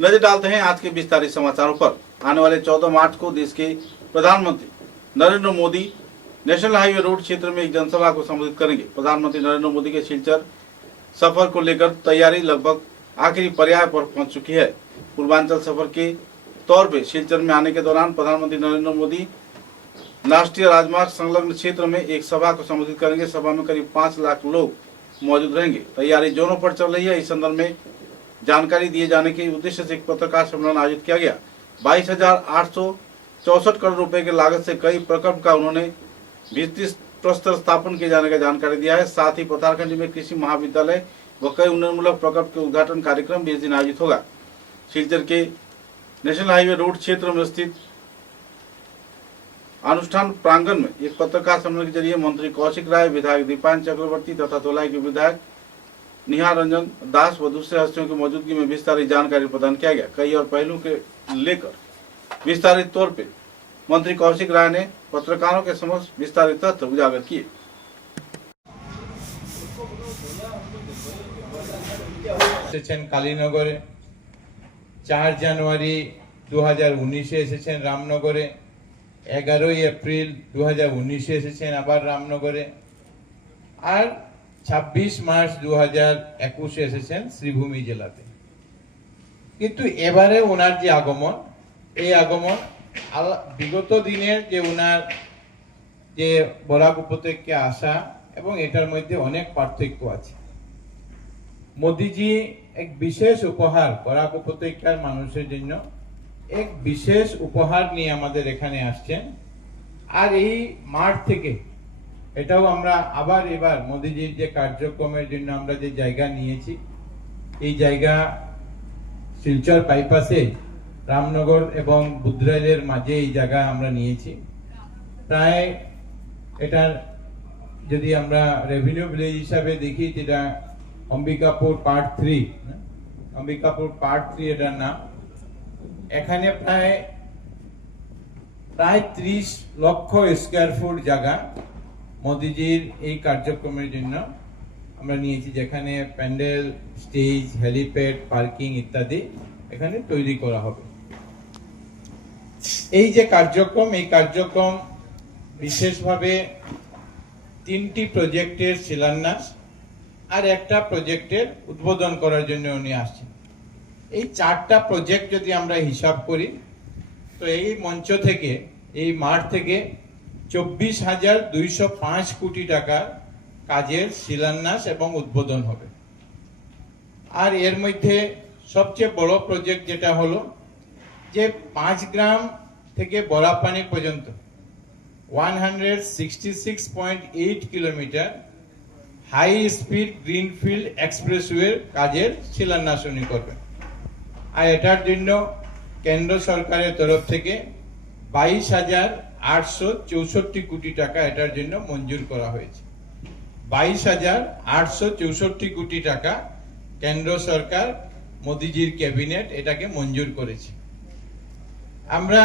नजर डालते हैं आज के विस्तारित समाचारों पर। आने वाले 14 मार्च को देश के प्रधानमंत्री Narendra Modi national highway road क्षेत्र में एक जनसभा को संबोधित करेंगे। प्रधानमंत्री नरेंद्र मोदी के सिलचर सफर को लेकर तैयारी लगभग आखिरी पर्याय पर पहुंच चुकी है। पूर्वांचल सफर के तौर पे सिलचर में आने के दौरान प्रधानमंत्री नरेंद्र मोदी राष्ट्रीय राजमार्ग संलग्न क्षेत्र में एक सभा को संबोधित करेंगे। सभा में करीब 5 लाख लोग मौजूद रहेंगे। तैयारी जोरों पर चल रही है। इस संदर्भ में जानकारी दिए जाने के उद्देश्य से एक पत्रकार सम्मेलन आयोजित किया गया। 22,864 करोड़ रुपए की लागत से कई प्रकल्प का उन्होंने भित्ति प्रस्तर स्थापन किए जाने का जानकारी दिया है। साथ ही पतारखंडी में कृषि महाविद्यालय व कई उन्नयनमूलक प्रकल्प के उद्घाटन कार्यक्रम भी इस दिन आयोजित होगा। सिलचर के नेशनल हाईवे रोड क्षेत्र में स्थित अनुष्ठान प्रांगण में एक पत्रकार सम्मेलन के जरिए मंत्री कौशिक राय, विधायक दीपायन चक्रवर्ती तथा तोलाई के विधायक निहार रंजन दास व दूसरे हस्तियों की मौजूदगी में विस्तारित जानकारी प्रदान किया गया। कई और पहलू के लेकर विस्तारित तौर पे मंत्री कौशिक राय ने पत्रकारों के समक्ष विस्तारित तथ्य उजागर किए। কালীনগরে 4 জানুয়ারি 2019 এসেছেন রামনগরে, 11 এপ্রিল 2019 এসেছেন আবার রামনগরে, আর 26 মার্চ 2021 এসেছেন শ্রীভূমি জেলাতে। কিন্তু এবারে ওনার যে আগমন, এই আগমন বিগত দিনের যে ওনার যে বরাক উপত্যকা আসা এবং এটার মধ্যে অনেক পার্থক্য আছে। মোদিজি এক বিশেষ উপহার বরাক উপত্যকার মানুষের জন্য এক বিশেষ উপহার নিয়ে আমাদের এখানে আসছেন। আর এই মাঠ থেকে এটাও আমরা আবার এবার মোদিজির যে কার্যক্রমের জন্য আমরা যে জায়গা নিয়েছি, এই জায়গা শিলচর বাইপাসে রামনগর এবং বুদ্রাইলের মাঝে এই জায়গা আমরা নিয়েছি। প্রায় এটার যদি আমরা রেভিনিউ ভিলেজ হিসাবে দেখি, যেটা অম্বিকাপুর পার্ট 3, অম্বিকাপুর পার্ট 3 এটার নাম। এখানে প্রায় 30 লক্ষ স্কয়ার ফুট জায়গা মোদিজির এই কার্যক্রমের জন্য আমরা নিয়েছি, যেখানে প্যান্ডেল, স্টেজ, হেলিপ্যাড, পার্কিং ইত্যাদি এখানে তৈরি করা হবে। এই যে কার্যক্রম, এই কার্যক্রম বিশেষভাবে 3টি প্রজেক্টের শিলান্যাস আর একটা প্রজেক্টের উদ্বোধন করার জন্য উনি আসছেন। এই 4টা প্রজেক্ট যদি আমরা হিসাব করি, তো এই মঞ্চ থেকে, এই মাঠ থেকে 24,205 কোটি টাকার কাজের শিলান্যাস এবং উদ্বোধন হবে। আর এর মধ্যে সবচেয়ে বড় প্রজেক্ট যেটা হলো যে 5 গ্রাম থেকে বরাপানি পর্যন্ত 166.8 kilometre high speed greenfield expressway কাজের শিলান্যাস উনি করবেন। আর এটার জন্য কেন্দ্র সরকারের তরফ থেকে 22,864 কোটি টাকা এটার জন্য মঞ্জুর করা হয়েছে। 22,864 কোটি টাকা কেন্দ্র সরকার, মোদিজির ক্যাবিনেট এটাকে মঞ্জুর করেছে। আমরা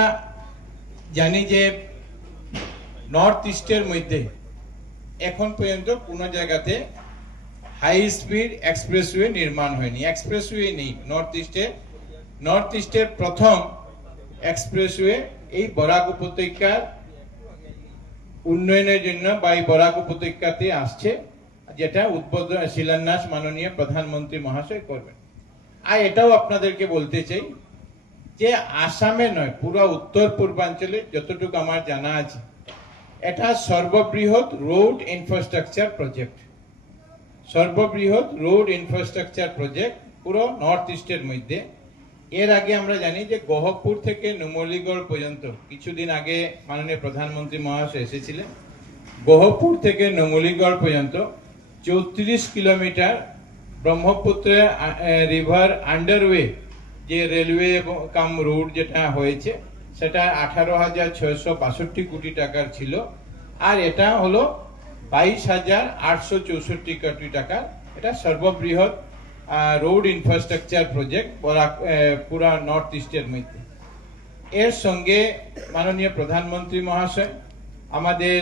জানি যে নর্থ ইস্টের মধ্যে এখন পর্যন্ত কোনো জায়গাতে হাই স্পিড এক্সপ্রেসওয়ে নির্মাণ হয়নি, এক্সপ্রেসওয়ে নেই নর্থ ইস্টের প্রথম এক্সপ্রেসওয়ে এই বরাক উপত্যকার উন্নয়নের জন্য বা এই বরাক উপত্যকাতে আসছে, যেটা উদ্বোধন শিলান্যাস মাননীয় প্রধানমন্ত্রী মহাশয় করবেন। আর এটাও আপনাদেরকে বলতে চাই যে আসামে নয়, পুরো উত্তর পূর্বাঞ্চলে যতটুকু আমার জানা আছে, এটা সর্ববৃহৎ রোড ইনফ্রাস্ট্রাকচার প্রজেক্ট, সর্ববৃহৎ রোড ইনফ্রাস্ট্রাকচার প্রজেক্ট পুরো নর্থ ইস্টের মধ্যে। এর আগে আমরা জানি যে গহপুর থেকে নুমলীগড় পর্যন্ত কিছুদিন আগে মাননীয় প্রধানমন্ত্রী মহাশয় এসেছিলেন। গহপুর থেকে নুমলীগড় পর্যন্ত 34 কিলোমিটার ব্রহ্মপুত্র রিভার আন্ডারওয়ে যে রেলওয়ে কাম রোড যেটা হয়েছে, সেটা 18,662 কোটি টাকার ছিল। আর এটা হলো 22,864 কোটি টাকার, এটা সর্ববৃহৎ রোড ইনফ্রাস্ট্রাকচার প্রজেক্ট পুরা নর্থ ইস্টের মধ্যে। এর সঙ্গে মাননীয় প্রধানমন্ত্রী মহাশয় আমাদের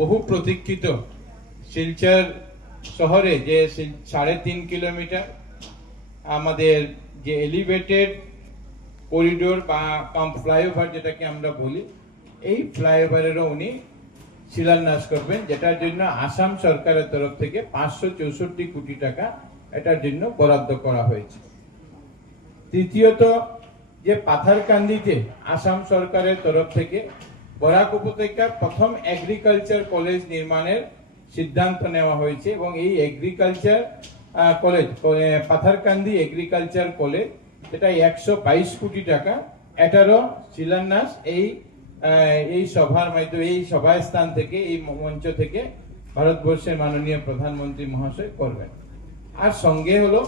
বহু প্রতীক্ষিত শিলচর শহরে যে 3.5 কিলোমিটার আমাদের যে এলিভেটেড করিডোর বা ফ্লাইওভার যেটাকে আমরা বলি, এই ফ্লাইওভারেরও উনি শিলান্যাস করবেন, যেটার জন্য আসাম সরকারের তরফ থেকে 564 কোটি টাকা এটার জন্য বরাদ্দ করা হয়েছে। তৃতীয়ত, যে পাথারকান্দিতে আসাম সরকারের তরফ থেকে বরাক উপত্যকার প্রথম এগ্রিকালচার কলেজ নির্মাণের সিদ্ধান্ত নেওয়া হয়েছে এবং এই agriculture college, Patharkandi agriculture college, যেটা 122 কোটি টাকা, এটারও শিলান্যাস এই সভার মাধ্যমে, এই সভাস্থান থেকে, এই মঞ্চ থেকে ভারতবর্ষের মাননীয় প্রধানমন্ত্রী মহাশয় করবেন। আর সঙ্গে হলো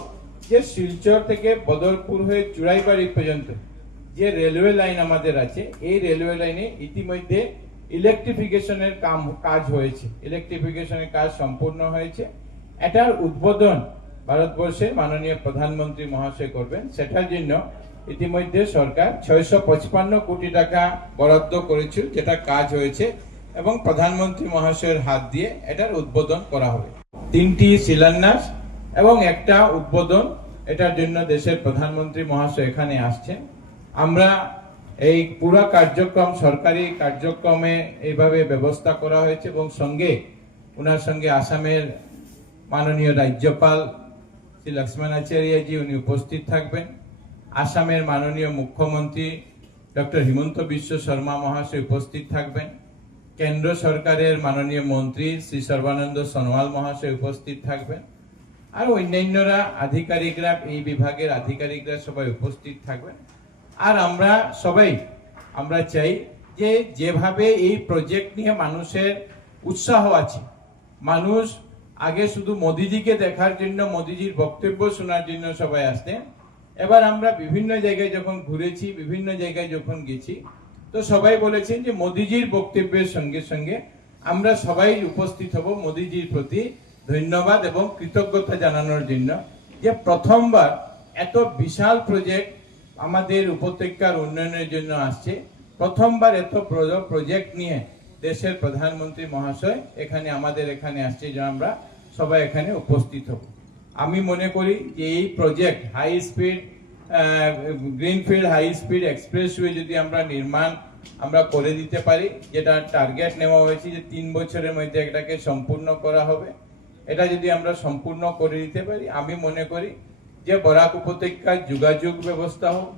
যে শিলচর থেকে বদরপুর হয়ে চুড়াইবাড়ি পর্যন্ত যে রেলওয়ে লাইন আমাদের আছে, এই রেলওয়ে লাইনে ইতিমধ্যে ইলেকট্রিফিকেশনের কাজ হয়েছে, ইলেকট্রিফিকেশনের কাজ সম্পূর্ণ হয়েছে। এটার উদ্বোধন ভারতবর্ষের মাননীয় প্রধানমন্ত্রী মহাশয় করবেন। সেটার জন্য ইতিমধ্যে সরকার 655 কোটি টাকা বরাদ্দ করেছিল, যেটা কাজ হয়েছে এবং প্রধানমন্ত্রী মহাশয়ের হাত দিয়ে এটার উদ্বোধন করা হবে। 3টি শিলান্যাস এবং একটা উদ্বোধন, এটার জন্য দেশের প্রধানমন্ত্রী মহাশয় এখানে আসছেন। আমরা এই পুরো কার্যক্রম, সরকারি কার্যক্রমে এইভাবে ব্যবস্থা করা হয়েছে এবং ওনার সঙ্গে আসামের মাননীয় রাজ্যপাল শ্রী লক্ষ্মণাচার্যজি উনি উপস্থিত থাকবেন। আসামের মাননীয় মুখ্যমন্ত্রী ডক্টর হিমন্ত বিশ্ব শর্মা মহাশয় উপস্থিত থাকবেন। কেন্দ্র সরকারের মাননীয় মন্ত্রী শ্রী সর্বানন্দ সোনোয়াল মহাশয় উপস্থিত থাকবেন। আর অন্যান্যরা, আধিকারিকরা, এই বিভাগের আধিকারিকরা সবাই উপস্থিত থাকবেন। আর আমরা চাই যে যেভাবে এই প্রজেক্ট নিয়ে মানুষের উৎসাহ আছে, মানুষ আগে শুধু মোদিজিকে দেখার জন্য, মোদিজির বক্তব্য শোনার জন্য সবাই আসতেন। এবার আমরা বিভিন্ন জায়গায় যখন ঘুরেছি, বিভিন্ন জায়গায় যখন গেছি, তো সবাই বলেছেন যে মোদিজির বক্তব্যের সঙ্গে সঙ্গে আমরা সবাই উপস্থিত হব মোদিজির প্রতি ধন্যবাদ এবং কৃতজ্ঞতা জানানোর জন্য, যে প্রথমবার এত বিশাল প্রজেক্ট আমাদের উপত্যকার উন্নয়নের জন্য আসছে। প্রথমবার এত প্রজেক্ট নিয়ে দেশের প্রধানমন্ত্রী মহাশয় আমাদের এখানে আসছে, যে আমরা সবাই এখানে উপস্থিত হব। আমি মনে করি যে এই project high speed greenfield high speed expressway যদি আমরা করে দিতে পারি, যেটা টার্গেট নেওয়া হয়েছে যে 3 বছরের মধ্যে এটাকে সম্পূর্ণ করা হবে, এটা যদি আমরা সম্পূর্ণ করে দিতে পারি, আমি মনে করি যে বরাক উপত্যকার যোগাযোগ ব্যবস্থা হোক,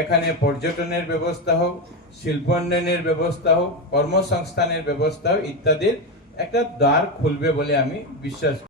এখানে পর্যটনের ব্যবস্থা হোক, শিল্পোন্নয়নের ব্যবস্থা হোক, কর্মসংস্থানের ব্যবস্থা হোক, ইত্যাদির একটা দ্বার খুলবে বলে আমি বিশ্বাস